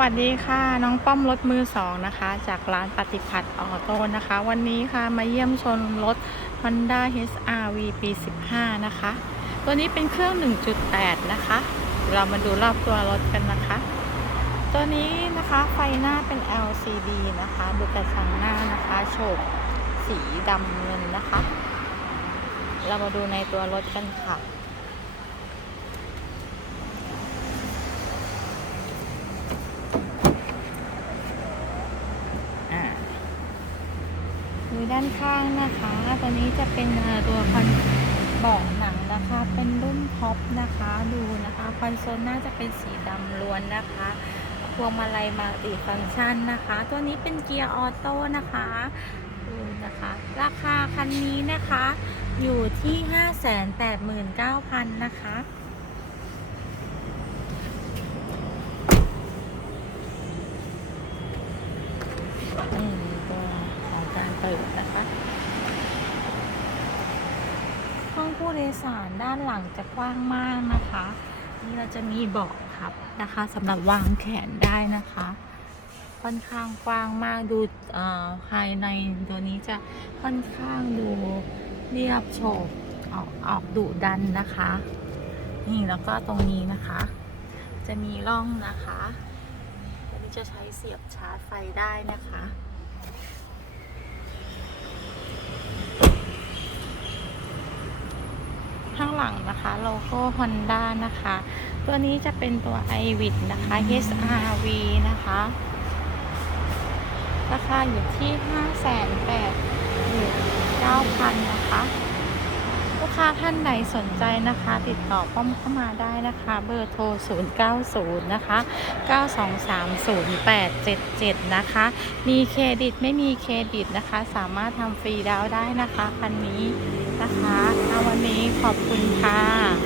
วัสดีค่ะน้องป้อมรถมือสองนะคะ จากร้านปฏิพัฒน์ออโต้นะคะ วันนี้ค่ะมาเยี่ยมชมรถ Honda HRV ปี 15 นะคะ ตัวนี้เป็นเครื่อง 1.8 นะคะ เรามาดูรอบตัวรถกันนะคะ ตัวนี้นะคะไฟหน้าเป็น LCD นะคะ ดูกระชังหน้านะคะโฉบสีดำเงินนะคะ เรามาดูในตัวรถกันค่ะ ดูด้านข้างนะคะ ตัวนี้จะเป็นตัวคอนเบาะหนังนะคะ เป็นรุ่นท็อปนะคะ ดูนะคะ คอนโซลน่าจะเป็นสีดำล้วนนะคะพวงมาลัยมัลติฟังก์ชันนะคะ ตัวนี้เป็นเกียร์ออโต้นะคะดูนะคะ ราคาคันนี้นะคะ อยู่ที่ 589,000 นะคะนี่ตัวของการ เปิดนะคะ ห้องผู้โดยสารด้านหลังจะกว้างมากนะคะ นี่เราจะมีเบาะครับนะคะสำหรับวางแขนได้นะคะ ค่อนข้างกว้างมากดูภายในตัวนี้จะค่อนข้างดูเรียบโฉบออกออกดุดันนะคะ นี่แล้วก็ตรงนี้นะคะ จะมีร่องนะคะอันนี้จะใช้เสียบชาร์จไฟได้นะคะ ข้างหลังนะคะโลโก้ Honda นะคะ ตัวนี้จะเป็นตัว i v i t นะคะ HRV นะคะ ราคาอยู่ที่ 5 8 9 0 0 0 นะคะ ลูกค้าท่านใดสนใจนะคะ ติดต่อป้อมเข้ามาได้นะคะ เบอร์โทร 090 นะคะ 9230877 นะคะ มีเครดิตไม่มีเครดิตนะคะ สามารถทำฟรีดาวได้นะคะ คันนี้ นะคะวันนี้ขอบคุณค่ะ